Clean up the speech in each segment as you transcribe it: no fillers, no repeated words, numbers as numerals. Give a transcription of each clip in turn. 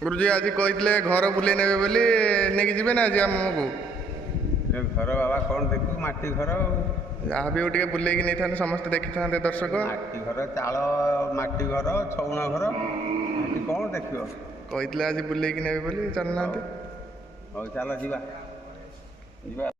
गुरुजी आज कहते घर बुले ने बोली नहीं जी ना आज आमको घर बाबा कौन देखू माटी घर जहाँ भी टे बुले नहीं था समस्ते देखी था दर्शक माटी घर चाल माटी घर छौण घर कौन देख कहते आज बुले ने बोली चलना हौ चल जीवा जीवा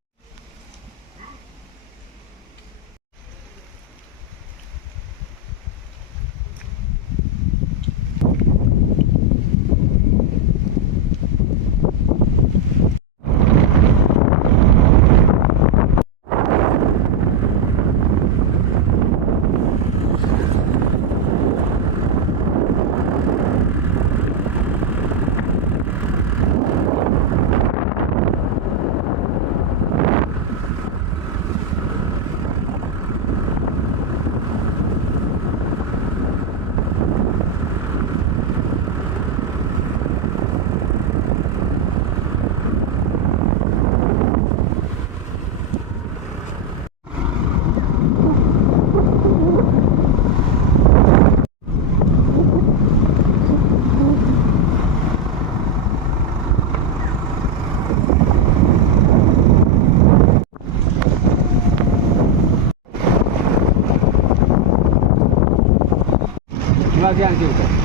ध्यान के ऊपर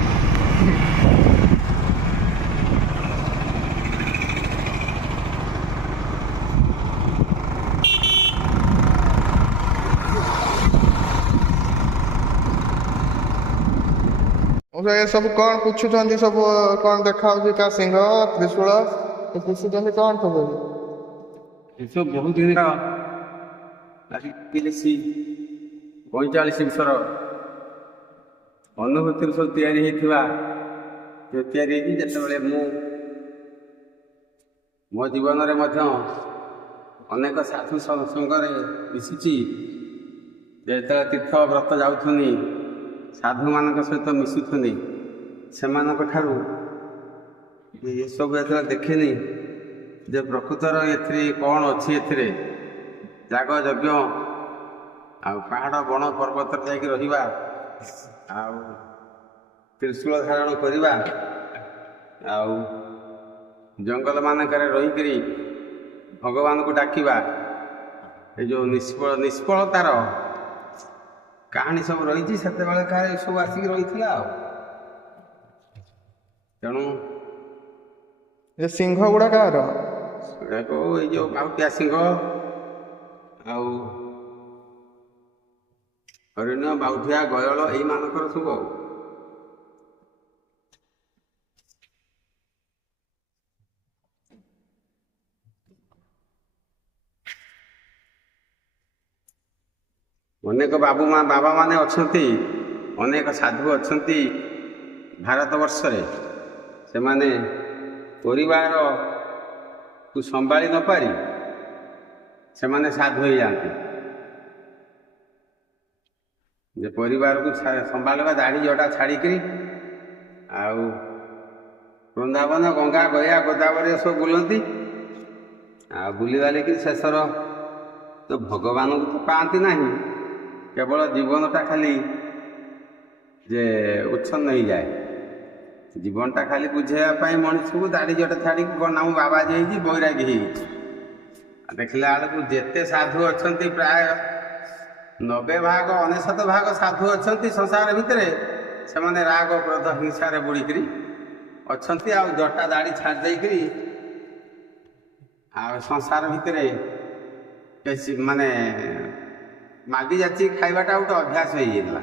ये सब कौन पूछुं सब कौन देखा क्या सिंह त्रिशूल पूछुं कौन सब सब बहुत दिन 45 वर्षर अनुभूति सब जिते मो जीवन अनेक साधु संगे मिशिची जो तीर्थ व्रत जाऊनी साधु मान सहित मिशुनी से ये सब जो देखनी जे प्रकृतर ए कौन अच्छी ए जाग यज्ञ आ पहाड़ बण पर्वत जा त्रिशूल धारण करवा जंगल मानक रहीकि भगवान को डाकिबा ये जो निष्फलतार कहानी सब रही से सब आसिक रही तेणु ये सिंह गुड़ा कार ये जो बाउटिया सिंह हरिण बाउठिया गयल यही मानकर सब अनेक बाबा माने अच्छी अनेक साधु अच्छा भारत वर्ष से माने परिवार को संभाली न पारी से माने साधु हो जाती जे परिवार को संभालवा दाढ़ी जटा छाड़िकी वृंदावन गंगा गया गोदावरी सब बुलती बुली बालिकी शेषर तो भगवान को तो पाती ना केवल जीवनटा खाली जे उच्छन्न हो जाए जीवनटा खाली बुझाई मनुष्य को दाढ़ी जटा छाड़ी नाम बाबा जी बैरागी देखला बेलू जिते साधु अच्छा प्राय 90 भाग 99 भाग साधु अच्छा संसार भितर से माने राग क्रोध हिंसार बुड़ीकी अच्छा जटा दाढ़ी छाड़ी देकरी संसार भितर माने मागी जाती खाइबाटा गोटे अभ्यास हो जाता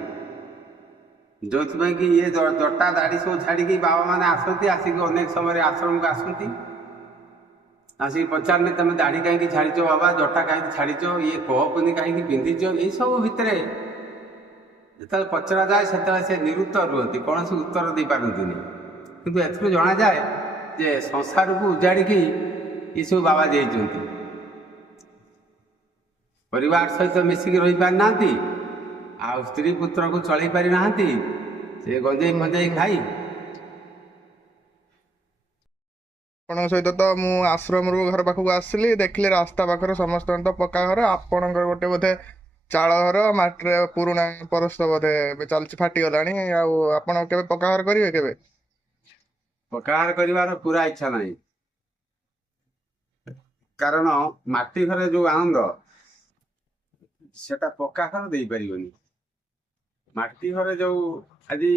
जो कि ये जटा दाढ़ी सब छाड़ी बाबा मैंने आसती आसिक अनेक समय आश्रम को आसती आसिक पचारे तुम दाढ़ी कहीं छाड़ीच बाबा जटा कहीं छाड़ीच ये कहपुनी कहीं पिंधिच ये सब भितर जो पचरा जाए से निरुत्तर रुहति कौन से उत्तर दे पारती किंतु एथु जना जाए जे संसार को उजाड़ी ये सब बाबा देती परिवार सहित मिसिक रही पारि ना आ स्त्री पुत्र को चल पारि ना से गंजे मजे खाई आपण सहित तो मु आश्रम रु घर पाखक आसली देखिले रास्ता पाखर समस्त तो पक्का घर आपण गोटे बोधे चाल घर माटी पुराणा परस्त बोधे चलती फाटी गलानी आपण केबे पक्का घर करिवे केबे ପକ୍କା ଘର କରିବାର ପୁରା ଇଚ୍ଛା ନାହିଁ। କାରଣ ମାଟି ଘରେ ଯୋଉ ଆନନ୍ଦ ସେଟା ପକ୍କା ଘର ଦେଇପାରିବନି। ମାଟି ଘରେ ଯୋଉ ଆଜି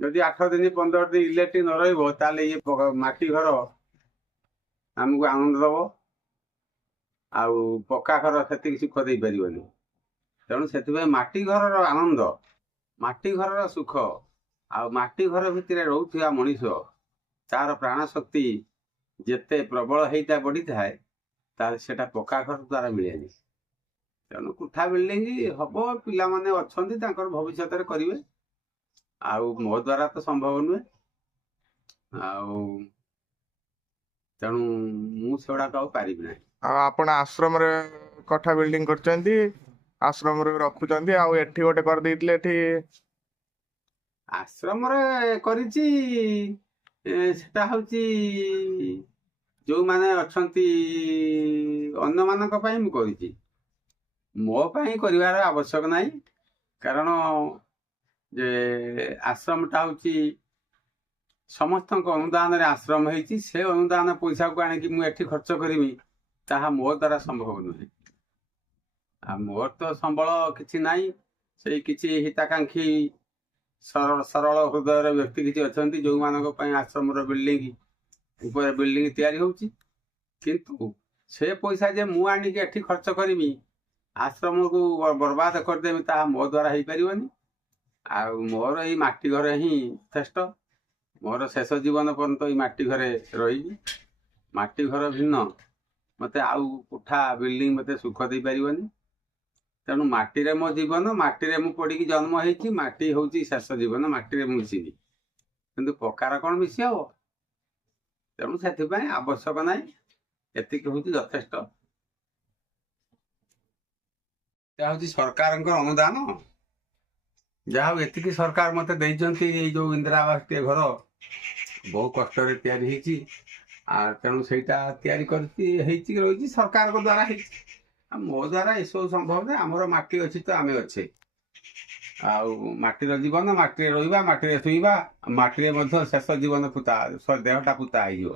ଯଦି 8 ଦିନ 15 ଦିନ ଇଲେକ୍ଟ୍ରିକ ନ ରହିବ ତାହେଲେ ଇଏ ମାଟି ଘର ଆମକୁ ଆନନ୍ଦ ଦବ, ଆଉ ପକ୍କା ଘର ସେତିକି ସୁଖ ଦେଇପାରିବନି। ତେଣୁ ସେଥିପାଇଁ ମାଟି ଘରର ଆନନ୍ଦ, ମାଟି ଘରର ସୁଖ, ଆଉ ମାଟି ଘର ଭିତରେ ରହୁଥିବା ମଣିଷ ତାର ପ୍ରାଣ ଶକ୍ତି ଯେତେ ପ୍ରବଳ ହେଇଟା ବଢିଥାଏ ତାହେଲେ ସେଟା ପକ୍କା ଘର ଦ୍ୱାରା ମିଳେନି। ତେଣୁ କୋଠା ବିଲ୍ଡିଂ ହବ, ପିଲାମାନେ ଅଛନ୍ତି ତାଙ୍କର ଭବିଷ୍ୟତରେ କରିବେ, ଆଉ ମୋ ଦ୍ୱାରା ତ ସମ୍ଭବ ନୁହେଁ। ଆଉ ତେଣୁ ମୁଁ ସେଗୁଡାକ ଆଉ ପାରିବି ନାହିଁ। ଆଉ ଆପଣ ଆଶ୍ରମରେ କୋଠା ବିଲ୍ଡିଂ କରିଛନ୍ତି, ଆଶ୍ରମରେ ରଖୁଛନ୍ତି, ଆଉ ଏଠି ଗୋଟେ କରିଦେଇଥିଲେ ଏଠି। ଆଶ୍ରମରେ କରିଛି, ସେଟା ହଉଛି ଯୋଉମାନେ ଅଛନ୍ତି ଅନ୍ୟମାନଙ୍କ ପାଇଁ ମୁଁ କରିଛି, ମୋ ପାଇଁ କରିବାର ଆବଶ୍ୟକ ନାହିଁ। କାରଣ ଯେ ଆଶ୍ରମଟା ହଉଛି ସମସ୍ତଙ୍କ ଅନୁଦାନରେ ଆଶ୍ରମ ହେଇଛି, ସେ ଅନୁଦାନ ପଇସାକୁ ଆଣିକି ମୁଁ ଏଠି ଖର୍ଚ୍ଚ କରିବି ତାହା ମୋ ଦ୍ୱାରା ସମ୍ଭବ ନୁହେଁ। ଆଉ ମୋର ତ ସମ୍ବଳ କିଛି ନାହିଁ। ସେଇ କିଛି ହିତାକାଂକ୍ଷୀ ସରଳ ହୃଦୟର ବ୍ୟକ୍ତି କିଛି ଅଛନ୍ତି ଯୋଉମାନଙ୍କ ପାଇଁ ଆଶ୍ରମର ବିଲ୍ଡିଂ ଉପରେ ବିଲ୍ଡିଂ ତିଆରି ହଉଛି। କିନ୍ତୁ ସେ ପଇସା ଯେ ମୁଁ ଆଣିକି ଏଠି ଖର୍ଚ୍ଚ କରିବି, ଆଶ୍ରମକୁ ବର୍ବାଦ କରିଦେବି, ତାହା ମୋ ଦ୍ୱାରା ହେଇପାରିବନି। ଆଉ ମୋର ଏଇ ମାଟି ଘରେ ହିଁ ଯଥେଷ୍ଟ। ମୋର ଶେଷ ଜୀବନ ପର୍ଯ୍ୟନ୍ତ ଏଇ ମାଟି ଘରେ ରହିବି। ମାଟି ଘର ଭିନ୍ନ ମୋତେ ଆଉ କୋଠା ବିଲ୍ଡିଂ ମୋତେ ସୁଖ ଦେଇପାରିବନି। ତେଣୁ ମାଟିରେ ମୋ ଜୀବନ, ମାଟିରେ ମୁଁ ପଡ଼ିକି ଜନ୍ମ ହେଇଛି, ମାଟି ହେଉଛି ଶେଷ ଜୀବନ, ମାଟିରେ ମୁଁ ମିଶିବି। କିନ୍ତୁ ପକ୍କାର କ'ଣ ମିଶି ହବ? ତେଣୁ ସେଥିପାଇଁ ଆବଶ୍ୟକ ନାହିଁ, ଏତିକି ହେଉଛି ଯଥେଷ୍ଟ। ଏହା ହେଉଛି ସରକାରଙ୍କର ଅନୁଦାନ। ଯାହା ହଉ ଏତିକି ସରକାର ମୋତେ ଦେଇଛନ୍ତି। ଏଇ ଯୋଉ ଇନ୍ଦିରା ଆବାସଟିଏ ଘର ବହୁ କଷ୍ଟରେ ତିଆରି ହେଇଛି, ଆଉ ତେଣୁ ସେଇଟା ତିଆରି କରିଛି, ହେଇଛି, ରହିଛି, ସରକାରଙ୍କ ଦ୍ୱାରା ହେଇଛି। ଆଉ ମୋ ଦ୍ୱାରା ଏସବୁ ସମ୍ଭବ ନାହିଁ। ଆମର ମାଟି ଅଛି ତ ଆମେ ଅଛେ। ଆଉ ମାଟିର ଜୀବନ, ମାଟିରେ ରହିବା, ମାଟିରେ ଶୋଇବା, ମାଟିରେ ମଧ୍ୟ ଶେଷ ଜୀବନ ଦେହଟା ପୋତା ହେଇଯିବ।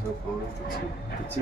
ସବୁ କ'ଣ କିଛି କିଛି